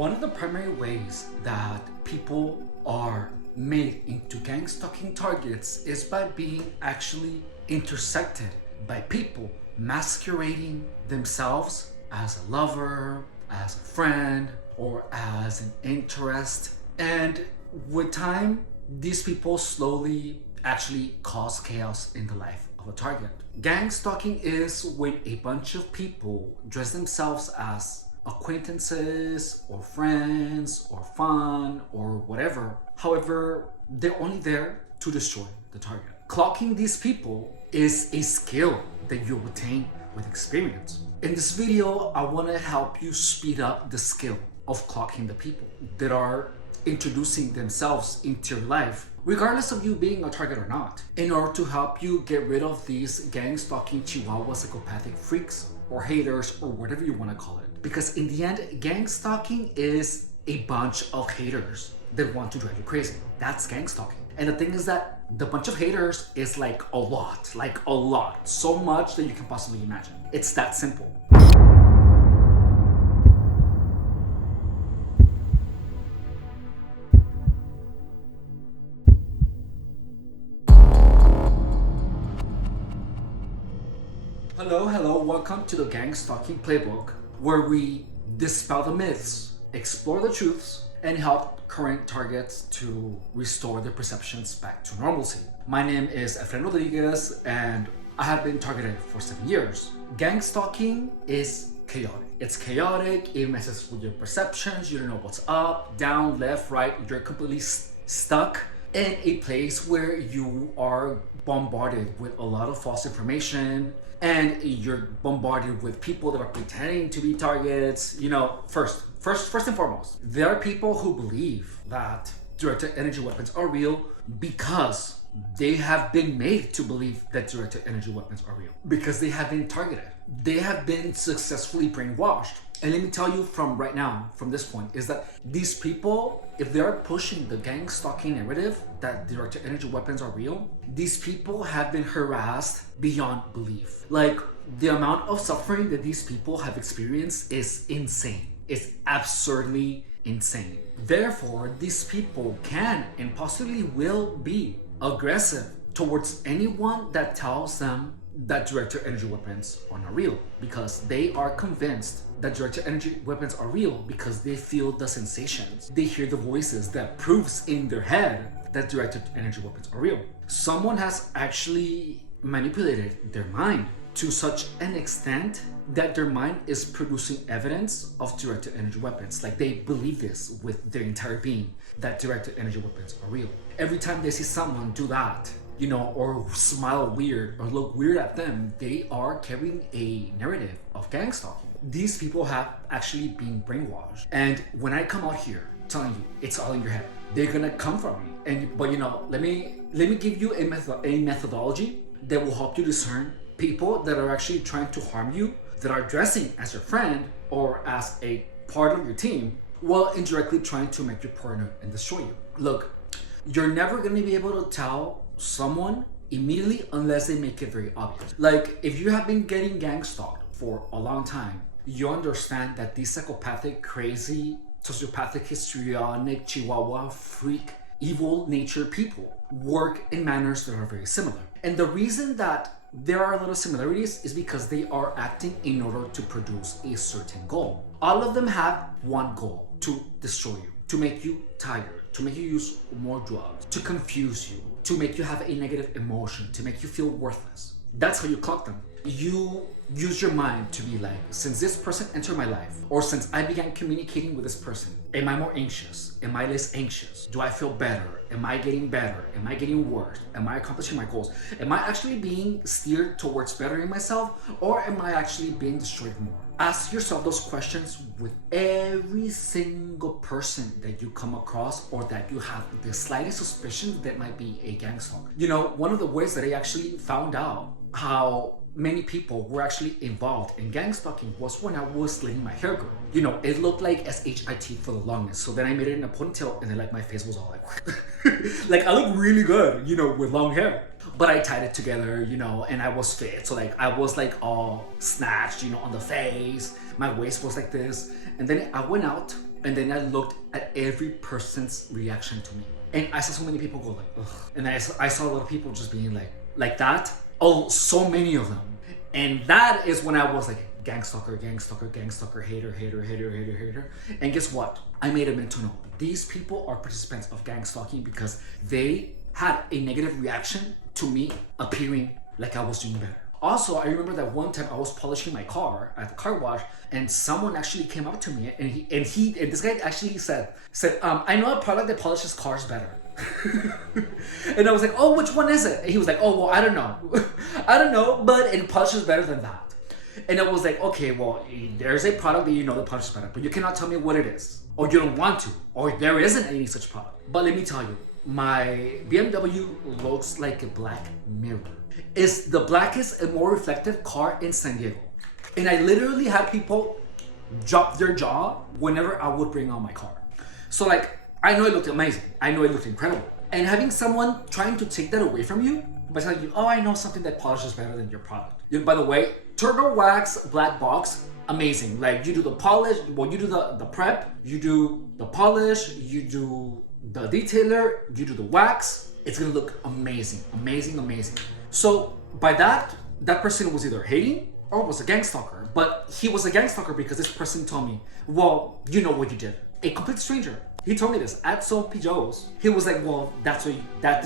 One of the primary ways that people are made into gang stalking targets is by being actually intersected by people masquerading themselves as a lover, as a friend, or as an interest. And with time, these people slowly actually cause chaos in the life of a target. Gang stalking is when a bunch of people dress themselves as acquaintances or friends or fun or whatever. However, they're only there to destroy the target. Clocking these people is a skill that you obtain with experience. In this video, I want to help you speed up the skill of clocking the people that are introducing themselves into your life, regardless of you being a target or not, in order to help you get rid of these gang stalking Chihuahua psychopathic freaks or haters or whatever you want to call it. Because in the end, gang stalking is a bunch of haters that want to drive you crazy. That's gang stalking. And the thing is that the bunch of haters is like a lot, so much that you can possibly imagine. It's that simple. Hello, welcome to the Gang Stalking Playbook, where we dispel the myths, explore the truths, and help current targets to restore their perceptions back to normalcy. My name is Efren Rodriguez, and I have been targeted for 7 years. Gang stalking is chaotic. It's chaotic, it messes with your perceptions, you don't know what's up, down, left, right, you're completely stuck in a place where you are bombarded with a lot of false information, and you're bombarded with people that are pretending to be targets. You know, first and foremost, there are people who believe that directed energy weapons are real because they have been made to believe that directed energy weapons are real, because they have been targeted. They have been successfully brainwashed. And let me tell you from right now, from this point, is that these people, if they are pushing the gang stalking narrative that directed energy weapons are real, these people have been harassed beyond belief. Like, the amount of suffering that these people have experienced is insane. It's absurdly insane. Therefore, these people can and possibly will be aggressive towards anyone that tells them that directed energy weapons are not real, because they are convinced that directed energy weapons are real because they feel the sensations. They hear the voices that proves in their head that directed energy weapons are real. Someone has actually manipulated their mind to such an extent that their mind is producing evidence of directed energy weapons. Like, they believe this with their entire being, that directed energy weapons are real. Every time they see someone do that, you know, or smile weird or look weird at them, they are carrying a narrative of gang stalking. These people have actually been brainwashed. And when I come out here telling you it's all in your head, they're gonna come from me. But you know, let me give you a methodology that will help you discern people that are actually trying to harm you, that are dressing as your friend or as a part of your team, while indirectly trying to make your partner and destroy you. Look, you're never gonna be able to tell someone immediately unless they make it very obvious. Like, if you have been getting gang stalked for a long time, you understand that these psychopathic, crazy, sociopathic, histrionic, Chihuahua, freak, evil natured people work in manners that are very similar. And the reason that there are a lot of similarities is because they are acting in order to produce a certain goal. All of them have one goal: to destroy you, to make you tired, to make you use more drugs, to confuse you, to make you have a negative emotion, to make you feel worthless. That's how you clock them. You use your mind to be like, since this person entered my life, or since I began communicating with this person, am I more anxious? Am I less anxious? Do I feel better? Am I getting better? Am I getting worse? Am I accomplishing my goals? Am I actually being steered towards bettering myself, or am I actually being destroyed more? Ask yourself those questions with every single person that you come across, or that you have the slightest suspicion that might be a gang stalker. You know, one of the ways that I actually found out how many people were actually involved in gang stalking was when I was letting my hair grow. You know, it looked like SHIT for the longest. So then I made it in a ponytail, and then like my face was all like, like I look really good, you know, with long hair. But I tied it together, you know, and I was fit. So like I was like all snatched, you know, on the face. My waist was like this. And then I went out And then I looked at every person's reaction to me. And I saw so many people go like, ugh. And I saw a lot of people just being like that. Oh, so many of them. And that is when I was like, Gangstalker, Gangstalker, Gangstalker, hater, hater, hater, hater, hater. And guess what? I made a mental note. These people are participants of gangstalking because they had a negative reaction to me appearing like I was doing better. Also, I remember that one time I was polishing my car at the car wash, and someone actually came up to me, and this guy actually said, I know a product that polishes cars better. And I was like, oh, which one is it? And he was like, oh, well, I don't know. I don't know, but it polishes better than that. And I was like, okay, well, there's a product that you know that polishes better, but you cannot tell me what it is, or you don't want to, or there isn't any such product. But let me tell you, my BMW looks like a black mirror. It's the blackest and more reflective car in San Diego. And I literally had people drop their jaw whenever I would bring out my car. So like, I know it looked amazing. I know it looked incredible. And having someone trying to take that away from you by telling you, oh, I know something that polishes better than your product. By the way, Turbo Wax Black Box, amazing. Like you do the polish, well, you do the prep, you do the polish, you do the detailer, you do the wax. It's gonna look amazing, amazing, amazing. So by that person was either hating or was a gangstalker. But he was a gangstalker because this person told me, well, you know what you did. A complete stranger. He told me this at Soapy Joe's. He was like, well, this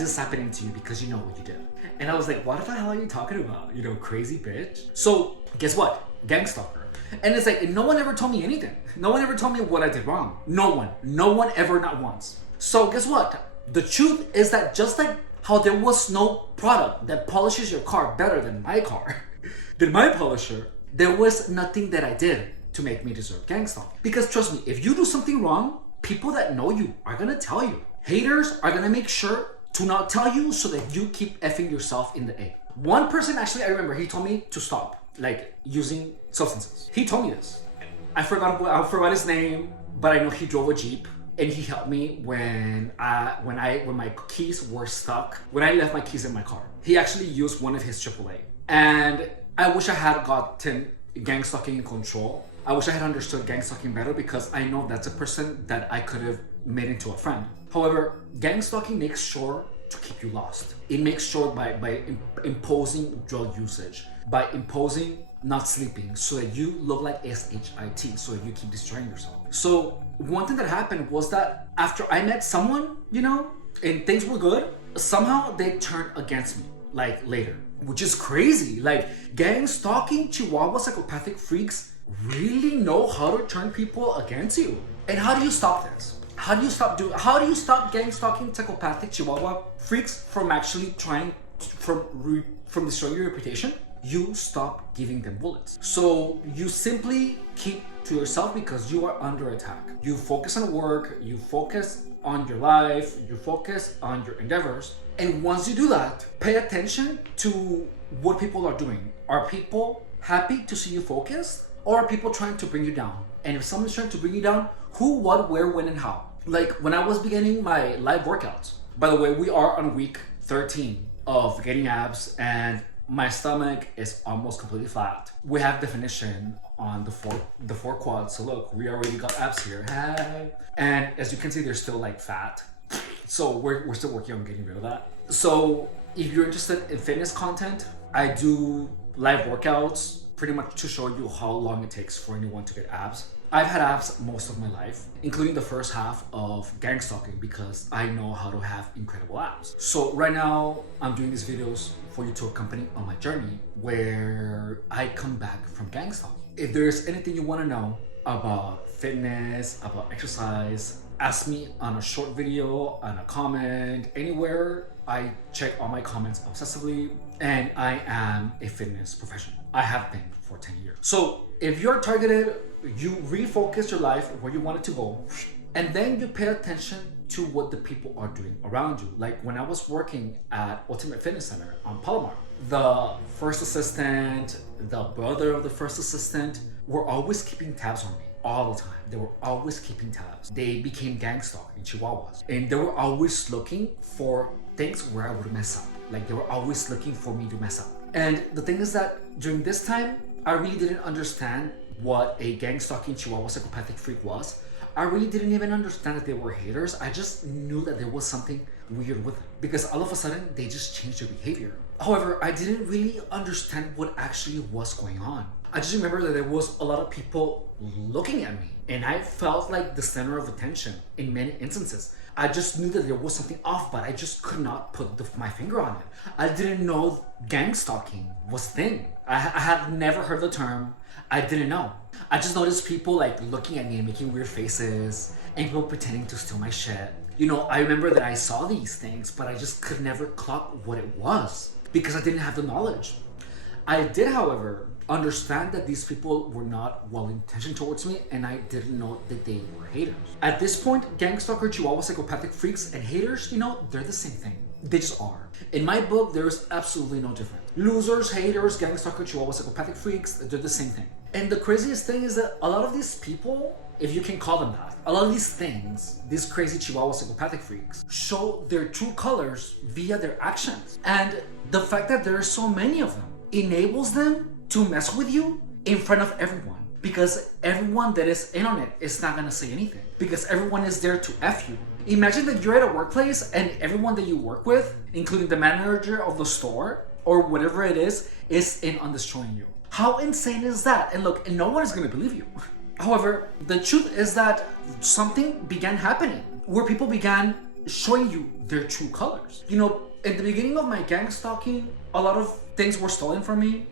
is happening to you because you know what you did. And I was like, what the hell are you talking about? You know, crazy bitch. So guess what? Gangstalker. And it's like, no one ever told me anything. No one ever told me what I did wrong. No one ever, not once. So guess what? The truth is that just like how there was no product that polishes your car better than my car, than my polisher, there was nothing that I did to make me deserve gangstalking. Because trust me, if you do something wrong, people that know you are gonna tell you. Haters are gonna make sure to not tell you so that you keep effing yourself in the egg. One person actually, I remember, he told me to stop like using substances. He told me this. I forgot his name, but I know he drove a Jeep. And he helped me when my keys were stuck, when I left my keys in my car. He actually used one of his AAA. And I wish I had gotten gangstalking in control. I wish I had understood gangstalking better because I know that's a person that I could have made into a friend. However, gangstalking makes sure to keep you lost. It makes sure by imposing drug usage, by imposing not sleeping, so that you look like SHIT, so that you keep destroying yourself. So one thing that happened was that after I met someone, you know, and things were good, somehow they turned against me, like later, which is crazy. Like gang stalking Chihuahua psychopathic freaks really know how to turn people against you. And how do you stop this? How do you stop gang stalking psychopathic Chihuahua freaks from actually trying from destroying your reputation? You stop giving them bullets. So you simply keep to yourself because you are under attack. You focus on work, you focus on your life, you focus on your endeavors. And once you do that, pay attention to what people are doing. Are people happy to see you focused? Or are people trying to bring you down? And if someone's trying to bring you down, who, what, where, when, and how? Like when I was beginning my live workouts, by the way, we are on week 13 of getting abs, and my stomach is almost completely flat. We have definition on the four quads. So look, we already got abs here. Hey. And as you can see, they're still like fat. So we're still working on getting rid of that. So if you're interested in fitness content, I do live workouts pretty much to show you how long it takes for anyone to get abs. I've had abs most of my life, including the first half of gangstalking, because I know how to have incredible abs. So right now, I'm doing these videos for you to accompany on my journey where I come back from gangstalking. If there's anything you want to know about fitness, about exercise, ask me on a short video, on a comment, anywhere. I check all my comments obsessively, and I am a fitness professional. I have been for 10 years. So if you're targeted, you refocus your life where you want it to go, and then you pay attention to what the people are doing around you. Like when I was working at Ultimate Fitness Center on Palomar, the first assistant, the brother of the first assistant were always keeping tabs on me all the time. They were always keeping tabs. They became gangstalking Chihuahuas, and they were always looking for things where I would mess up. Like they were always looking for me to mess up. And the thing is that during this time, I really didn't understand what a gang-stalking Chihuahua psychopathic freak was. I really didn't even understand that they were haters. I just knew that there was something weird with them because all of a sudden they just changed their behavior. However, I didn't really understand what actually was going on. I just remember that there was a lot of people looking at me and I felt like the center of attention in many instances. I just knew that there was something off, but I just could not put my finger on it. I didn't know gang stalking was a thing. I had never heard the term. I didn't know. I just noticed people like looking at me and making weird faces and people pretending to steal my shit. You know, I remember that I saw these things, but I just could never clock what it was because I didn't have the knowledge. I did, however, understand that these people were not well-intentioned towards me, and I didn't know that they were haters. At this point, Gangstalker, Chihuahua, psychopathic freaks, and haters, you know, they're the same thing. They just are. In my book, there's absolutely no difference. Losers, haters, Gangstalker, Chihuahua, psychopathic freaks, they're the same thing. And the craziest thing is that a lot of these people, if you can call them that, a lot of these things, these crazy Chihuahua psychopathic freaks, show their true colors via their actions. And the fact that there are so many of them enables them to mess with you in front of everyone. Because everyone that is in on it is not gonna say anything. Because everyone is there to F you. Imagine that you're at a workplace and everyone that you work with, including the manager of the store or whatever it is in on destroying you. How insane is that? And look, and no one is gonna believe you. However, the truth is that something began happening where people began showing you their true colors. You know, in the beginning of my gang stalking, a lot of things were stolen from me.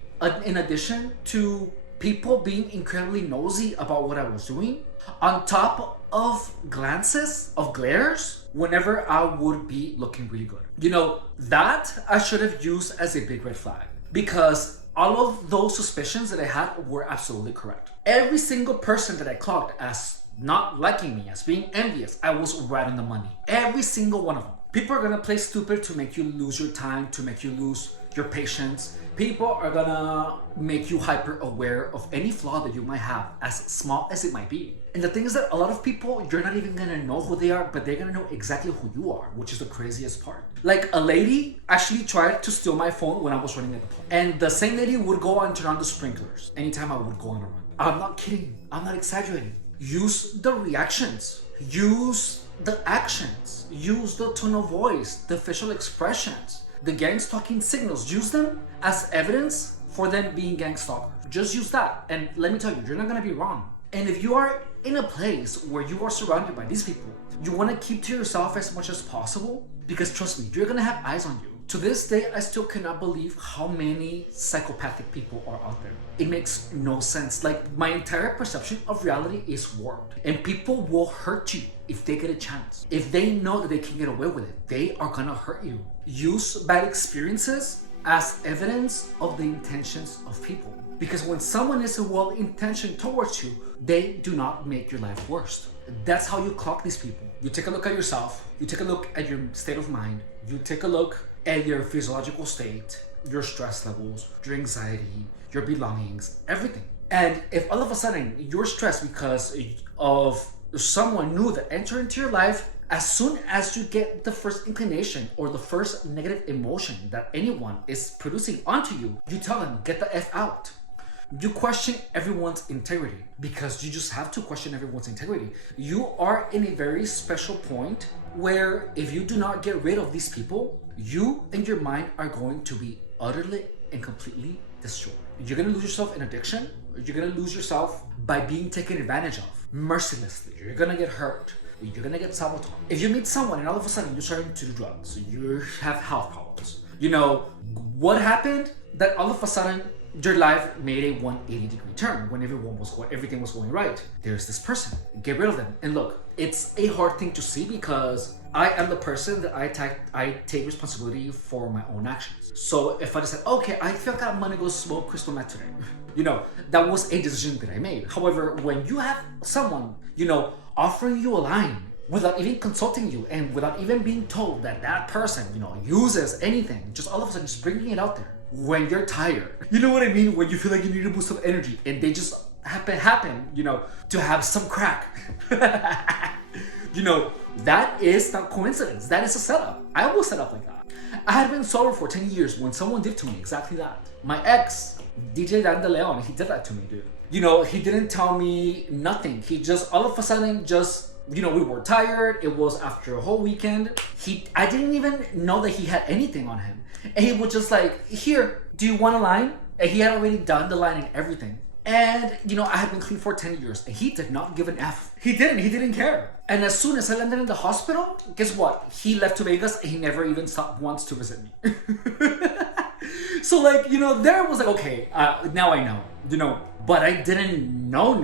In addition to people being incredibly nosy about what I was doing, on top of glances, of glares, whenever I would be looking really good. You know, that I should have used as a big red flag because all of those suspicions that I had were absolutely correct. Every single person that I clocked as not liking me, as being envious, I was right on the money. Every single one of them. People are gonna play stupid to make you lose your time, to make you lose your patience. People are gonna make you hyper aware of any flaw that you might have, as small as it might be. And the thing is that a lot of people, you're not even gonna know who they are, but they're gonna know exactly who you are, which is the craziest part. Like a lady actually tried to steal my phone when I was running at the pump. And the same lady would go and turn on the sprinklers anytime I would go on a run. I'm not kidding, I'm not exaggerating. Use the reactions, use the actions, use the tone of voice, the facial expressions, the gang stalking signals. Use them as evidence for them being gang stalkers. Just use that, and let me tell you, you're not gonna be wrong. And if you are in a place where you are surrounded by these people, you wanna keep to yourself as much as possible, because trust me, you're gonna have eyes on you. To this day, I still cannot believe how many psychopathic people are out there. It makes no sense. Like, my entire perception of reality is warped. And people will hurt you if they get a chance. If they know that they can get away with it, they are gonna hurt you. Use bad experiences as evidence of the intentions of people. Because when someone is well-intentioned towards you, they do not make your life worse. That's how you clock these people. You take a look at yourself, you take a look at your state of mind, you take a look at your physiological state, your stress levels, your anxiety, your belongings, everything. And if all of a sudden you're stressed because of someone new that entered into your life, as soon as you get the first inclination or the first negative emotion that anyone is producing onto you, you tell them, get the F out. You question everyone's integrity because you just have to question everyone's integrity. You are in a very special point where if you do not get rid of these people, you and your mind are going to be utterly and completely destroyed. You're gonna lose yourself in addiction. You're gonna lose yourself by being taken advantage of mercilessly. You're gonna get hurt. You're gonna get sabotaged. If you meet someone and all of a sudden you're starting to do drugs, you have health problems. You know, what happened that all of a sudden your life made a 180-degree turn when everything was going right? There's this person. Get rid of them. And look, it's a hard thing to see because I am the person that I take responsibility for my own actions. So if I just said, okay, I feel like I'm gonna go smoke crystal meth today, you know, that was a decision that I made. However, when you have someone, you know, offering you a line without even consulting you and without even being told that that person, you know, uses anything, just all of a sudden just bringing it out there when you're tired. You know what I mean? When you feel like you need a boost of energy and they just happen, you know, to have some crack. You know, that is not coincidence. That is a setup. I was set up like that. I had been sober for 10 years when someone did to me exactly that. My ex, DJ Dan De Leon, he did that to me, dude. He didn't tell me nothing. He just all of a sudden just we were tired. It was after a whole weekend. I didn't even know that he had anything on him. And he was just like, here, do you want a line? And he had already done the line and everything. And, I had been clean for 10 years. And he did not give an F. He didn't care. And as soon as I landed in the hospital, guess what? He left to Vegas and he never even stopped once to visit me. So, there was like, okay, now I know, but I didn't know.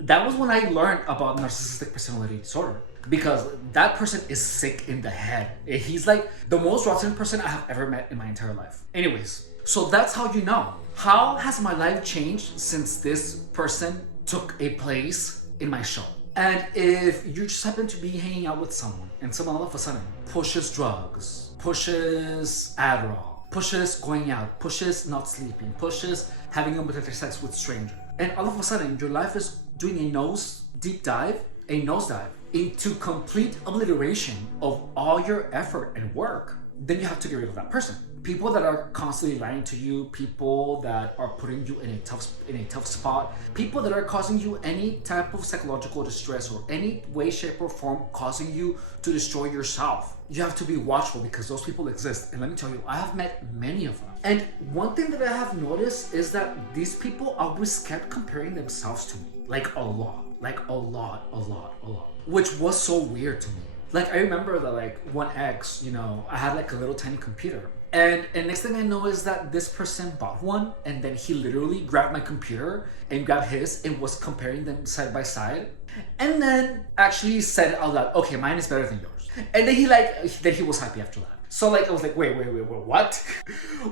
That was when I learned about narcissistic personality disorder. Because that person is sick in the head. He's like the most rotten person I have ever met in my entire life. Anyways, so that's how you know. How has my life changed since this person took a place in my show? And if you just happen to be hanging out with someone and someone all of a sudden pushes drugs, pushes Adderall, pushes going out, pushes not sleeping, pushes having unprotected sex with strangers, and all of a sudden your life is doing a nosedive into complete obliteration of all your effort and work, then you have to get rid of that person. People that are constantly lying to you, people that are putting you in a tough spot, people that are causing you any type of psychological distress or any way, shape, or form causing you to destroy yourself. You have to be watchful because those people exist. And let me tell you, I have met many of them. And one thing that I have noticed is that these people always kept comparing themselves to me. Like a lot. Which was so weird to me. I remember that one ex, I had a little tiny computer. And next thing I know is that this person bought one and then he literally grabbed my computer and grabbed his and was comparing them side by side. And then actually said out loud, okay, mine is better than yours. And then he was happy after that. So I was like, wait, what?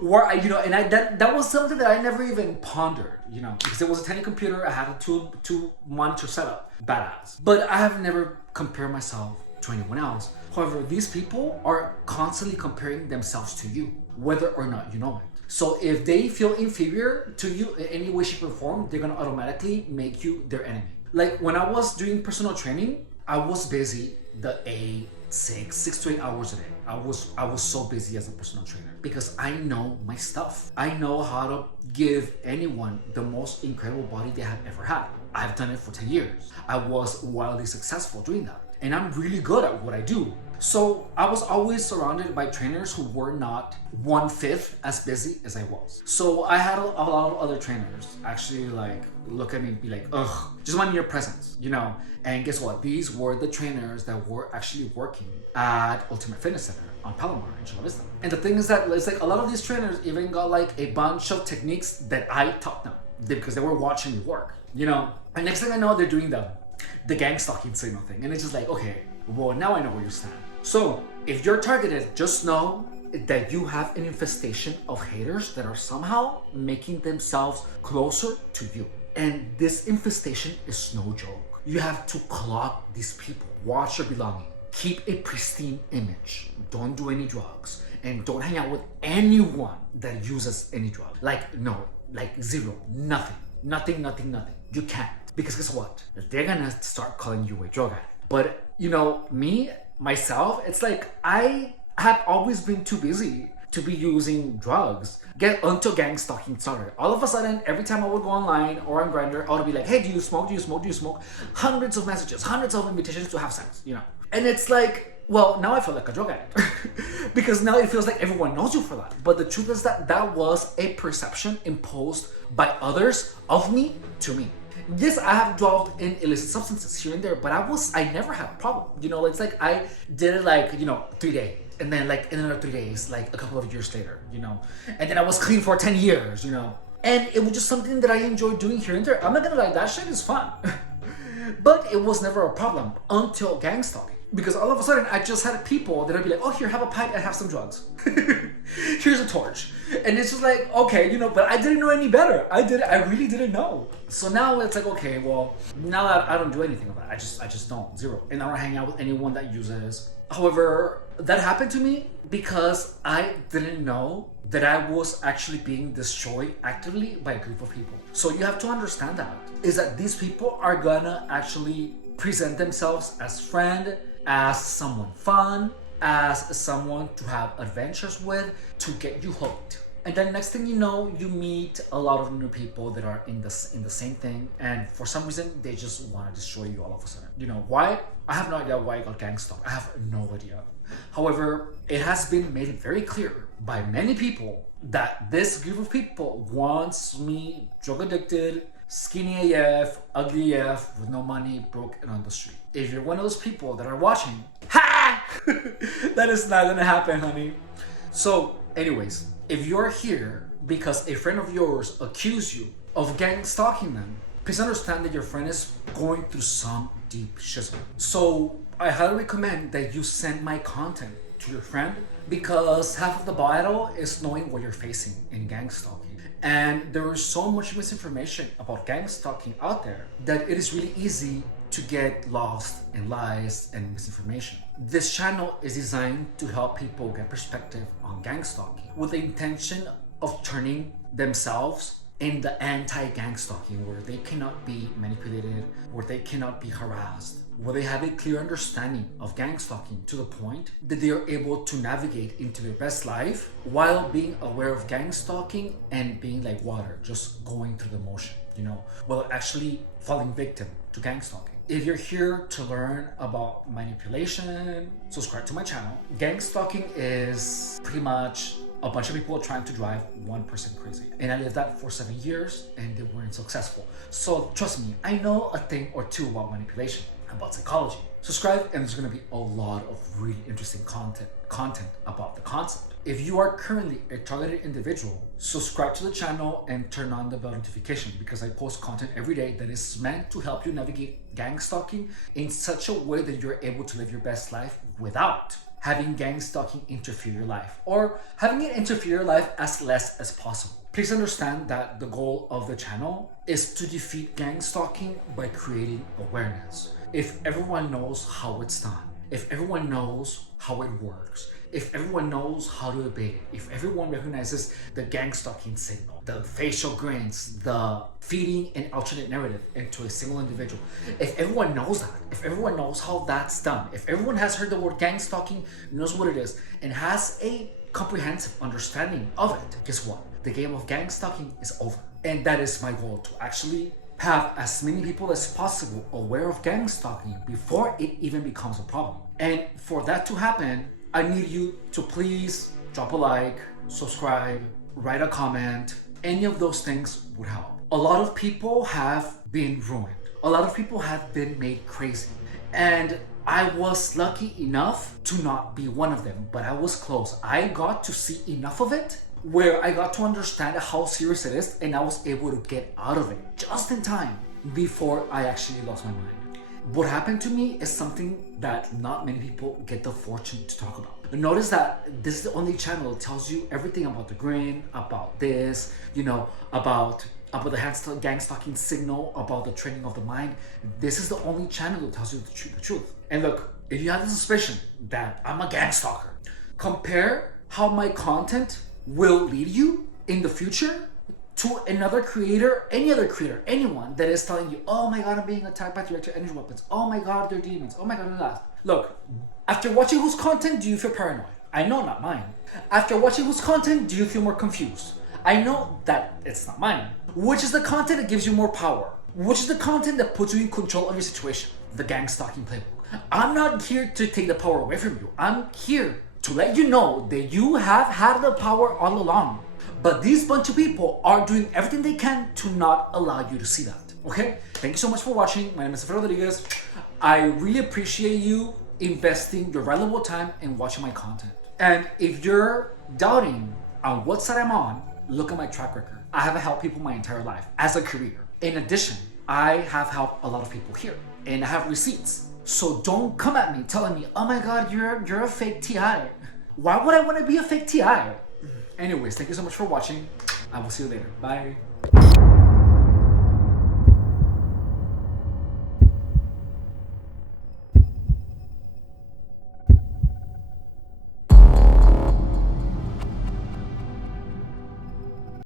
That was something that I never even pondered, because it was a tiny computer. I had a two monitor setup, badass. But I have never compared myself to anyone else. However, these people are constantly comparing themselves to you, whether or not you know it. So if they feel inferior to you in any way, shape, or form, they're gonna automatically make you their enemy. When I was doing personal training, I was busy six to 8 hours a day. I was so busy as a personal trainer because I know my stuff. I know how to give anyone the most incredible body they have ever had. I've done it for 10 years. I was wildly successful doing that. And I'm really good at what I do. So I was always surrounded by trainers who were not 1/5 as busy as I was. So I had a lot of other trainers actually look at me and be like, ugh, just my mere presence, And guess what? These were the trainers that were actually working at Ultimate Fitness Center on Palomar in Chula Vista. And the thing is that it's a lot of these trainers even got a bunch of techniques that I taught them because they were watching me work, And next thing I know, they're doing the gangstalking signal thing. And it's just okay, well, now I know where you stand. So if you're targeted, just know that you have an infestation of haters that are somehow making themselves closer to you. And this infestation is no joke. You have to clock these people. Watch your belonging. Keep a pristine image. Don't do any drugs. And don't hang out with anyone that uses any drug. Zero. Nothing. You can't. Because guess what? They're gonna start calling you a drug addict. But, me, myself, it's I have always been too busy to be using drugs until gang stalking started. All of a sudden, every time I would go online or on Grindr, I would be like, hey, do you smoke? Hundreds of messages, hundreds of invitations to have sex, And it's well, now I feel like a drug addict. Because now it feels like everyone knows you for that. But the truth is that was a perception imposed by others of me to me. Yes, I have dwelled in illicit substances here and there, but I never had a problem. It's I did it 3 days. And then in another 3 days, a couple of years later, And then I was clean for 10 years, And it was just something that I enjoyed doing here and there. I'm not gonna lie, that shit is fun. But it was never a problem until gang stalking. Because all of a sudden, I just had people that would be like, oh, here, have a pipe and have some drugs. Here's a torch. And it's just okay, but I didn't know any better. I really didn't know. So now it's okay, well, now that I don't do anything of that. I just don't. Zero. And I don't hang out with anyone that uses. However, that happened to me because I didn't know that I was actually being destroyed actively by a group of people. So you have to understand is that these people are gonna actually present themselves as friend, as someone fun, as someone to have adventures with, to get you hooked. And then next thing you know, you meet a lot of new people that are in the same thing, and for some reason they just want to destroy you all of a sudden. You know why? I have no idea why I got Gangstalker. I have no idea. However, it has been made very clear by many people that this group of people wants me drug addicted, skinny AF, ugly AF, with no money, broke and on the street. If you're one of those people that are watching, ha! That is not gonna happen, honey. So, anyways, if you're here because a friend of yours accused you of gang stalking them, please understand that your friend is going through some deep shizzle. So, I highly recommend that you send my content to your friend, because half of the battle is knowing what you're facing in gang stalking. And there is so much misinformation about gang stalking out there that it is really easy to get lost in lies and misinformation. This channel is designed to help people get perspective on gang stalking with the intention of turning themselves in the anti-gang stalking, where they cannot be manipulated, where they cannot be harassed, where they have a clear understanding of gang stalking to the point that they are able to navigate into their best life while being aware of gang stalking and being like water, just going through the motion, you know, while actually falling victim to gang stalking. If you're here to learn about manipulation, subscribe to my channel. Gang stalking is pretty much a bunch of people trying to drive one person crazy. And I lived that for 7 years and they weren't successful. So trust me, I know a thing or two about manipulation, about psychology. Subscribe and there's gonna be a lot of really interesting content about the concept. If you are currently a targeted individual, subscribe to the channel and turn on the bell notification, because I post content every day that is meant to help you navigate gang stalking in such a way that you're able to live your best life without having gang stalking interfere your life, or having it interfere your life as less as possible. Please understand that the goal of the channel is to defeat gang stalking by creating awareness. If everyone knows how it's done, if everyone knows how it works, if everyone knows how to abate it, if everyone recognizes the gang stalking signal, the facial grins, the feeding an alternate narrative into a single individual, if everyone knows that, if everyone knows how that's done, if everyone has heard the word gang stalking, knows what it is, and has a comprehensive understanding of it, guess what? The game of gang stalking is over. And that is my goal, to actually have as many people as possible aware of gang stalking before it even becomes a problem. And for that to happen, I need you to please drop a like, subscribe, write a comment. Any of those things would help. A lot of people have been ruined. A lot of people have been made crazy. And I was lucky enough to not be one of them, but I was close. I got to see enough of it where I got to understand how serious it is, and I was able to get out of it just in time before I actually lost my mind. What happened to me is something that not many people get the fortune to talk about. Notice that this is the only channel that tells you everything about the grain, about this, you know, about the gang stalking signal, about the training of the mind. This is the only channel that tells you the truth. And look, if you have the suspicion that I'm a gang stalker, compare how my content will lead you in the future to another creator, any other creator, anyone that is telling you, oh my god, I'm being attacked by directed energy weapons. Oh my god, they're demons. Oh my god, they're that. Look, after watching whose content do you feel paranoid? I know not mine. After watching whose content do you feel more confused? I know that it's not mine. Which is the content that gives you more power? Which is the content that puts you in control of your situation? The gang stalking playbook. I'm not here to take the power away from you. I'm here to let you know that you have had the power all along. But these bunch of people are doing everything they can to not allow you to see that. Okay? Thank you so much for watching. My name is Fred Rodriguez. I really appreciate you investing your valuable time in watching my content. And if you're doubting on what side I'm on, look at my track record. I have helped people my entire life as a career. In addition, I have helped a lot of people here, and I have receipts. So don't come at me telling me, oh my god, you're a fake TI. Why would I want to be a fake TI? Anyways, thank you so much for watching. I will see you later. Bye.